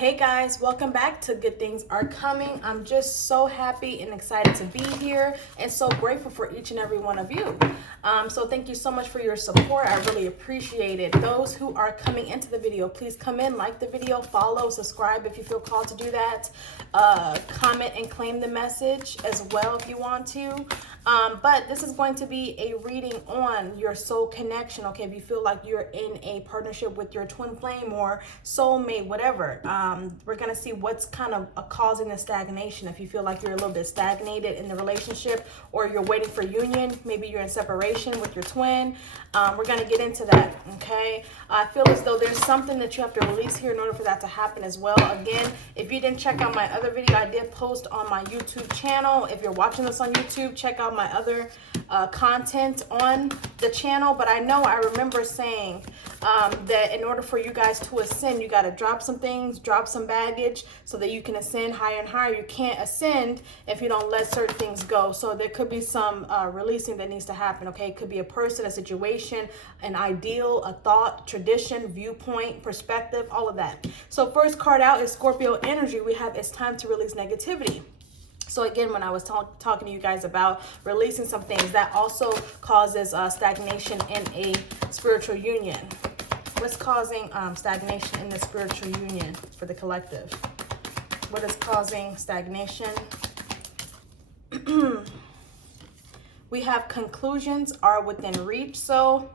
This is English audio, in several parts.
Hey guys, welcome back to Good Things Are Coming. I'm just so happy and excited to be here and so grateful for each and every one of you. So thank you so much for your support. I really appreciate it. Those who are coming into the video, please come in, like the video, follow, subscribe if you feel called to do that. Comment and claim the message as well if you want to. But this is going to be a reading on your soul connection, okay? If you feel like you're in a partnership with your twin flame or soulmate, whatever. We're going to see what's kind of causing the stagnation. If you feel like you're a little bit stagnated in the relationship or you're waiting for union, maybe you're in separation with your twin. We're going to get into that, okay? I feel as though there's something that you have to release here in order for that to happen as well. Again, if you didn't check out my other video, I did post on my YouTube channel. If you're watching this on YouTube, check out my other content on the channel. But I remember saying that in order for you guys to ascend, you got to drop some things, drop some baggage so that you can ascend higher and higher. You can't ascend if you don't let certain things go. So there could be some releasing that needs to happen, okay? It could be a person, a situation, an ideal, a thought, tradition, viewpoint, perspective, all of that. So first card out is Scorpio Energy. We have it's time to release negativity. So again, when I was talking to you guys about releasing some things, that also causes stagnation in a spiritual union. What's causing stagnation in the spiritual union for the collective? What is causing stagnation? We have conclusions are within reach. So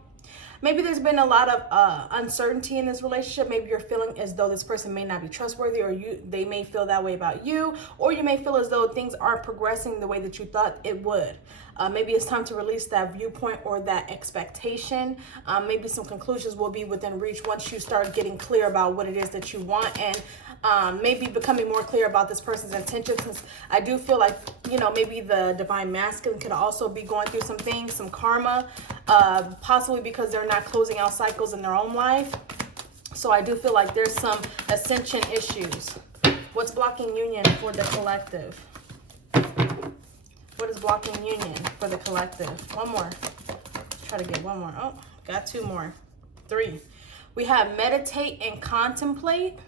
maybe there's been a lot of uncertainty in this relationship. Maybe you're feeling as though this person may not be trustworthy, or they may feel that way about you, or you may feel as though things aren't progressing the way that you thought it would. Maybe it's time to release that viewpoint or that expectation. Maybe some conclusions will be within reach once you start getting clear about what it is that you want, and maybe becoming more clear about this person's intentions. Since I do feel like, maybe the divine masculine could also be going through some things, some karma, possibly because they're not closing out cycles in their own life. So I do feel like there's some ascension issues. What's blocking union for the collective? What is blocking union for the collective? One more. Try to get one more. Oh, got two more. Three. We have meditate and contemplate.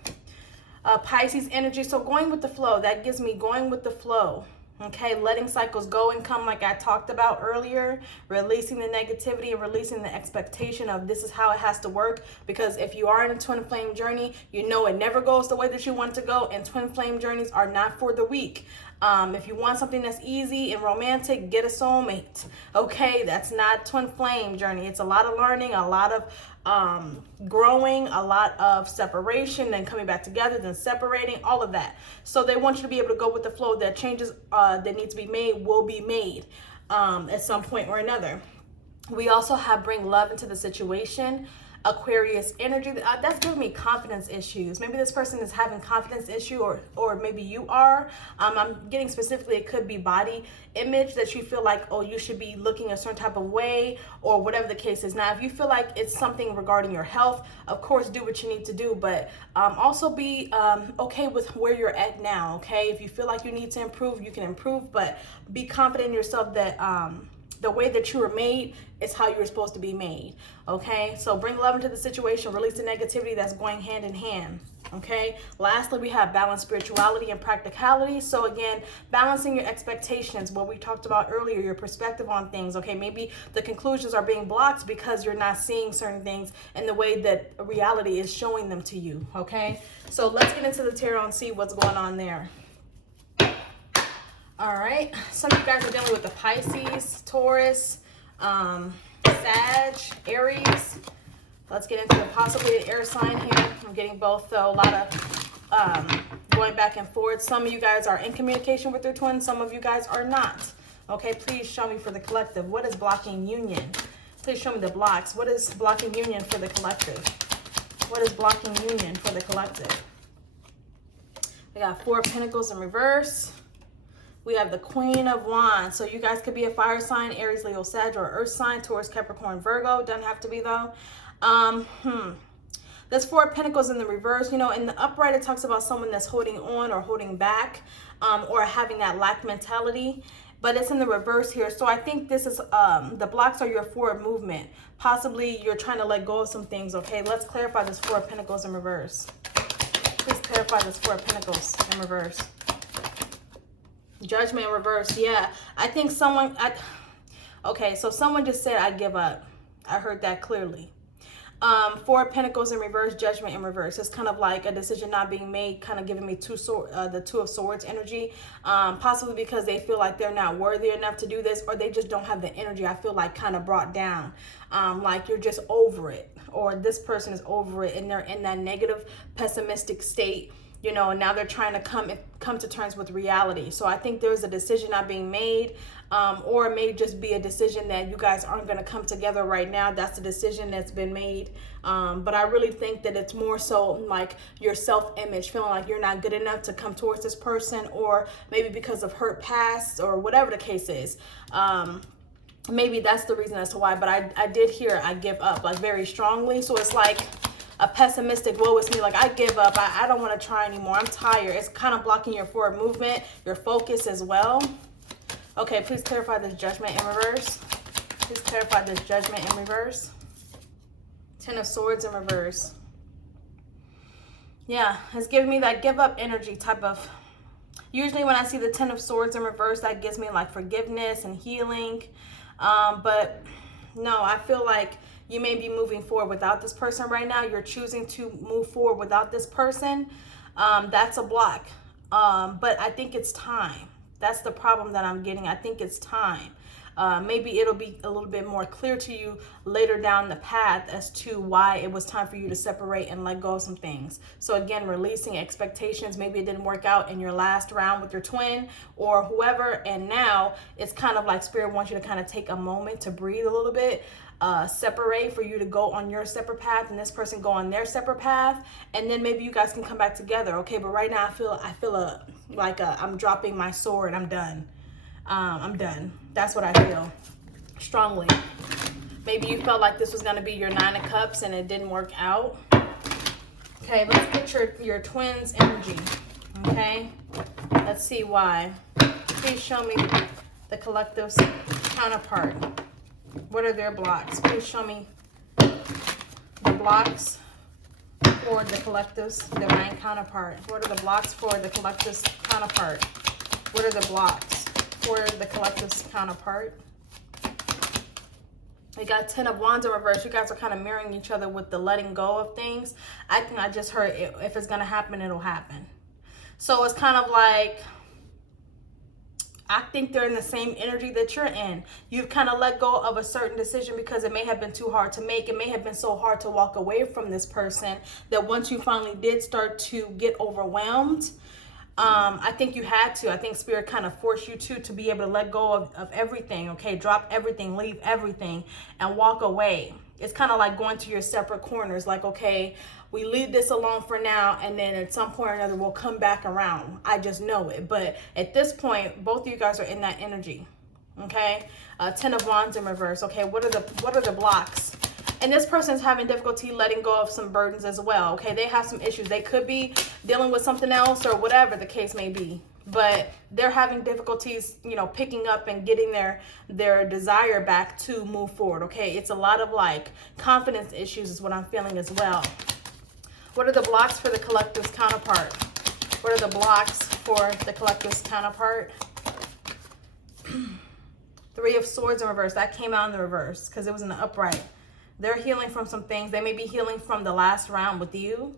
Pisces energy. So going with the flow. That gives me going with the flow. Okay, letting cycles go and come like I talked about earlier, releasing the negativity and releasing the expectation of this is how it has to work. Because if you are in a twin flame journey, you know it never goes the way that you want it to go, and twin flame journeys are not for the weak. If you want something that's easy and romantic, get a soulmate. Okay, that's not twin flame journey. It's a lot of learning, a lot of growing, a lot of separation, then coming back together, then separating, all of that. So they want you to be able to go with the flow. That changes that need to be made will be made at some point or another. We also have bring love into the situation. Aquarius energy, that's giving me confidence issues. Maybe this person is having confidence issue, or maybe you are. I'm getting specifically, it could be body image, that you feel like, oh, you should be looking a certain type of way, or whatever the case is. Now, if you feel like it's something regarding your health, of course, do what you need to do, but also be okay with where you're at now, okay? If you feel like you need to improve, you can improve, but be confident in yourself that the way that you were made is how you were supposed to be made, okay? So bring love into the situation, release the negativity that's going hand in hand, okay? Lastly, we have balanced spirituality and practicality. So again, balancing your expectations, what we talked about earlier, your perspective on things, okay? Maybe the conclusions are being blocked because you're not seeing certain things in the way that reality is showing them to you, okay? So let's get into the tarot and see what's going on there. All right, some of you guys are dealing with the Pisces, Taurus, Sag, Aries. Let's get into possibly an air sign here. I'm getting both, though. A lot of going back and forth. Some of you guys are in communication with your twin. Some of you guys are not. Okay, please show me for the collective. What is blocking union? Please show me the blocks. What is blocking union for the collective? What is blocking union for the collective? We got Four of Pentacles in reverse. We have the Queen of Wands. So you guys could be a fire sign, Aries, Leo, Sag, or Earth sign, Taurus, Capricorn, Virgo. Doesn't have to be, though. There's Four of Pentacles in the reverse. In the upright, it talks about someone that's holding on or holding back, or having that lack mentality. But it's in the reverse here. So I think this is, the blocks are your forward movement. Possibly you're trying to let go of some things, okay? Let's clarify this Four of Pentacles in reverse. Please clarify clarify this Four of Pentacles in reverse. Judgment in reverse. Yeah, I think someone... okay, so someone just said, I give up. I heard that clearly. Four of Pentacles in reverse, Judgment in reverse. It's kind of like a decision not being made, kind of giving me the Two of Swords energy. Possibly because they feel like they're not worthy enough to do this, or they just don't have the energy. I feel like kind of brought down. Like you're just over it, or this person is over it, and they're in that negative, pessimistic state. You know, and now they're trying to come to terms with reality. So I think there's a decision not being made, or it may just be a decision that you guys aren't going to come together right now. That's the decision that's been made. But I really think that it's more so like your self-image, feeling like you're not good enough to come towards this person, or maybe because of hurt past or whatever the case is. Maybe that's the reason as to why. But I did hear I give up, like very strongly. So it's like a pessimistic, woe is me, like I give up, I don't want to try anymore, I'm tired. It's kind of blocking your forward movement, your focus as well. Okay, please clarify this Judgment in reverse. Please clarify this Judgment in reverse. Ten of Swords in reverse. Yeah, it's giving me that give up energy type of... Usually when I see the Ten of Swords in reverse, that gives me like forgiveness and healing. But no, I feel like you may be moving forward without this person right now. You're choosing to move forward without this person. That's a block. But I think it's time. That's the problem that I'm getting. I think it's time. Maybe it'll be a little bit more clear to you later down the path as to why it was time for you to separate and let go of some things. So again, releasing expectations. Maybe it didn't work out in your last round with your twin or whoever. And now it's kind of like Spirit wants you to kind of take a moment to breathe a little bit. Separate, for you to go on your separate path and this person go on their separate path, and then maybe you guys can come back together. Okay, but right now I feel like I'm dropping my sword. I'm done. I'm done. That's what I feel strongly. Maybe you felt like this was going to be your Nine of Cups and it didn't work out. Okay, let's get your twins energy. Okay, let's see why. Please show me the collective's counterpart. What are their blocks? Please show me the blocks for the collective's divine counterpart. What are the blocks for the collective's counterpart? What are the blocks for the collective's counterpart? We got 10 of Wands in reverse. You guys are kind of mirroring each other with the letting go of things. I think I just heard if it's going to happen, it'll happen. So it's kind of like... I think they're in the same energy that you're in. You've kind of let go of a certain decision because it may have been too hard to make. It may have been so hard to walk away from this person that once you finally did start to get overwhelmed, I think you had to. I think Spirit kind of forced you to be able to let go of everything. Okay, drop everything, leave everything, and walk away. It's kind of like going to your separate corners. Like, okay, we leave this alone for now, and then at some point or another, we'll come back around. I just know it. But at this point, both of you guys are in that energy. Okay, 10 of Wands in reverse. Okay, what are the blocks? And this person's having difficulty letting go of some burdens as well. Okay, they have some issues. They could be dealing with something else or whatever the case may be. But they're having difficulties, you know, picking up and getting their desire back to move forward. Okay, it's a lot of like confidence issues is what I'm feeling as well. What are the blocks for the collective's counterpart? What are the blocks for the collective's counterpart? Three of Swords in reverse. That came out in the reverse because it was in the upright. They're healing from some things. They may be healing from the last round with you.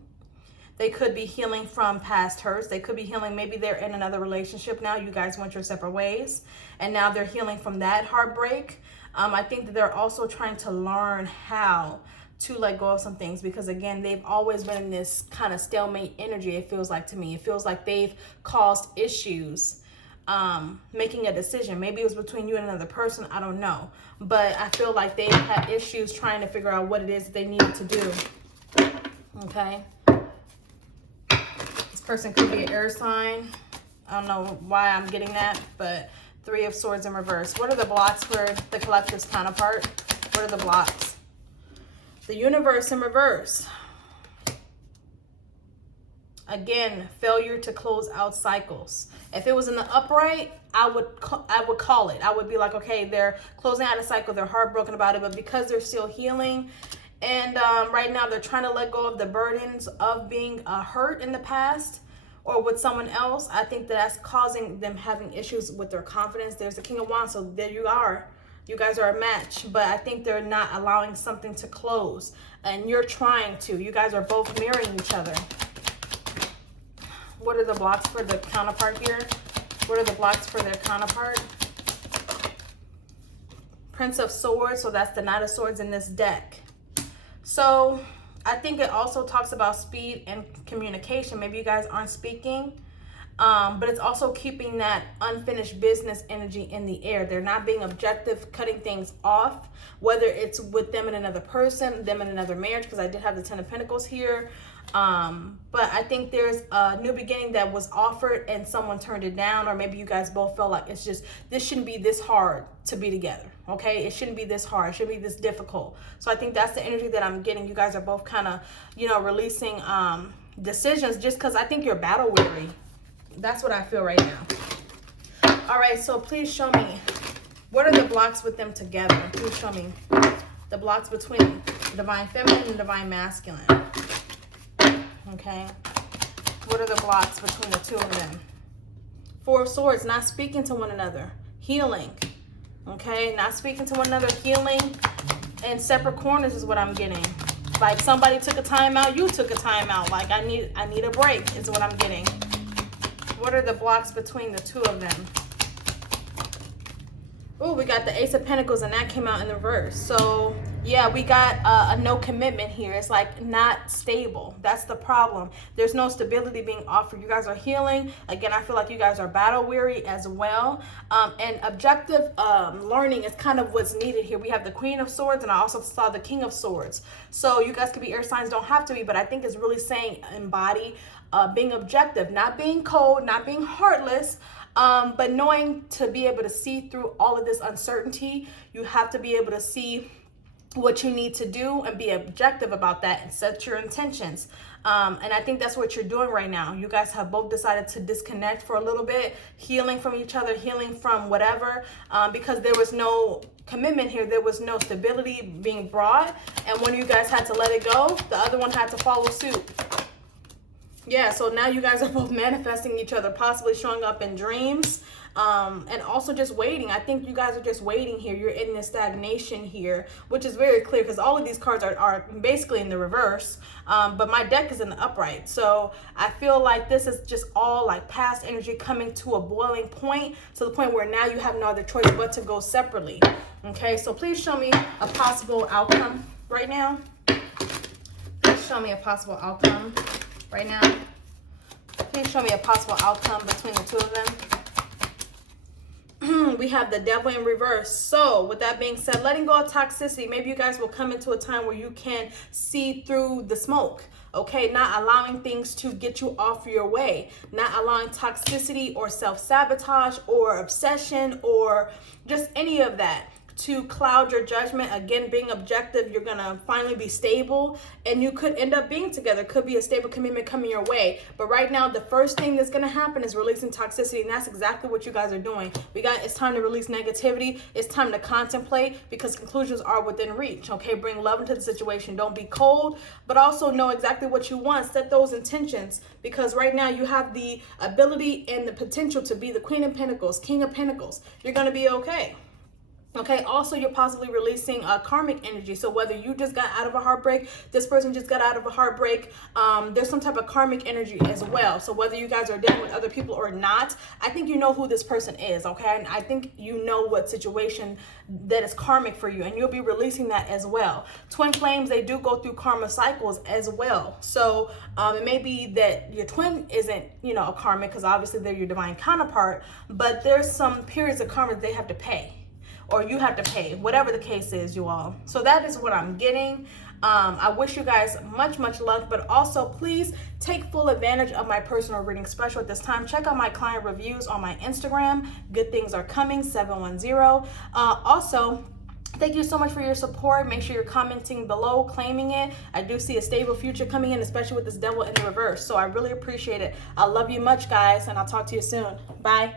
They could be healing from past hurts. They could be healing. Maybe they're in another relationship now. You guys went your separate ways. And now they're healing from that heartbreak. I think that they're also trying to learn how to let go of some things. Because again, they've always been in this kind of stalemate energy, it feels like to me. It feels like they've caused issues making a decision. Maybe it was between you and another person. I don't know. But I feel like they've had issues trying to figure out what it is that they needed to do. Okay. Person could be an air sign. I don't know why I'm getting that, but Three of Swords in reverse. What are the blocks for the collective's counterpart? What are the blocks? The Universe in reverse. Again, failure to close out cycles. If it was in the upright, I would call it. I would be like, okay, they're closing out a cycle. They're heartbroken about it, but because they're still healing, And right now they're trying to let go of the burdens of being hurt in the past or with someone else. I think that's causing them having issues with their confidence. There's the King of Wands, so there you are. You guys are a match, but I think they're not allowing something to close, and you're trying to. You guys are both mirroring each other. What are the blocks for the counterpart here? What are the blocks for their counterpart? Prince of Swords, so that's the Knight of Swords in this deck. So I think it also talks about speed and communication. Maybe you guys aren't speaking, but it's also keeping that unfinished business energy in the air. They're not being objective, cutting things off, whether it's with them and another person, them and another marriage, because I did have the Ten of Pentacles here. But I think there's a new beginning that was offered and someone turned it down, or maybe you guys both felt like it's just, this shouldn't be this hard to be together. Okay, it shouldn't be this hard, it shouldn't be this difficult. So I think that's the energy that I'm getting. You guys are both kind of, you know, releasing decisions, just because I think you're battle weary. That's what I feel right now. All right, so please show me, what are the blocks with them together? Please show me the blocks between Divine Feminine and Divine Masculine. Okay, what are the blocks between the two of them? Four of Swords, not speaking to one another, healing. Okay, not speaking to one another, healing, and separate corners is what I'm getting. Like somebody took a time out, you took a time out. Like I need a break is what I'm getting. What are the blocks between the two of them? Oh, we got the Ace of Pentacles, and that came out in reverse. So yeah, we got a no commitment here. It's like not stable. That's the problem. There's no stability being offered. You guys are healing. Again, I feel like you guys are battle weary as well. And objective learning is kind of what's needed here. We have the Queen of Swords, and I also saw the King of Swords. So you guys could be air signs, don't have to be, but I think it's really saying embody being objective, not being cold, not being heartless, but knowing to be able to see through all of this uncertainty. You have to be able to see what you need to do and be objective about that and set your intentions. And I think that's what you're doing right now. You guys have both decided to disconnect for a little bit, healing from each other, healing from whatever, because there was no commitment here. There was no stability being brought. And when you guys had to let it go, the other one had to follow suit. Yeah, so now you guys are both manifesting each other, possibly showing up in dreams, and also just waiting. I think you guys are just waiting here. You're in this stagnation here, which is very clear because all of these cards are basically in the reverse, but my deck is in the upright. So I feel like this is just all like past energy coming to a boiling point, to the point where now you have no other choice but to go separately. Okay, so please show me a possible outcome right now. Please show me a possible outcome right now. Please show me a possible outcome between the two of them. We have the Devil in reverse. So with that being said, letting go of toxicity, maybe you guys will come into a time where you can see through the smoke. Okay, not allowing things to get you off your way, not allowing toxicity or self-sabotage or obsession or just any of that to cloud your judgment. Again, being objective, you're gonna finally be stable, and you could end up being together. Could be a stable commitment coming your way. But right now, the first thing that's gonna happen is releasing toxicity, and that's exactly what you guys are doing. It's time to release negativity. It's time to contemplate, because conclusions are within reach. Okay, bring love into the situation. Don't be cold, but also know exactly what you want. Set those intentions, because right now you have the ability and the potential to be the Queen of Pentacles, King of Pentacles. You're gonna be okay. Okay, also you're possibly releasing karmic energy. So whether you just got out of a heartbreak, this person just got out of a heartbreak, there's some type of karmic energy as well. So whether you guys are dealing with other people or not, I think you know who this person is, okay? And I think you know what situation that is karmic for you, and you'll be releasing that as well. Twin flames, they do go through karma cycles as well. So it may be that your twin isn't, you know, a karmic, because obviously they're your divine counterpart, but there's some periods of karma that they have to pay, or you have to pay, whatever the case is, you all. So that is what I'm getting. I wish you guys much luck, but also please take full advantage of my personal reading special at this time. Check out my client reviews on my Instagram. Good things are coming, 710. Also, thank you so much for your support. Make sure you're commenting below, claiming it. I do see a stable future coming in, especially with this Devil in the reverse. So I really appreciate it. I love you much, guys, and I'll talk to you soon. Bye.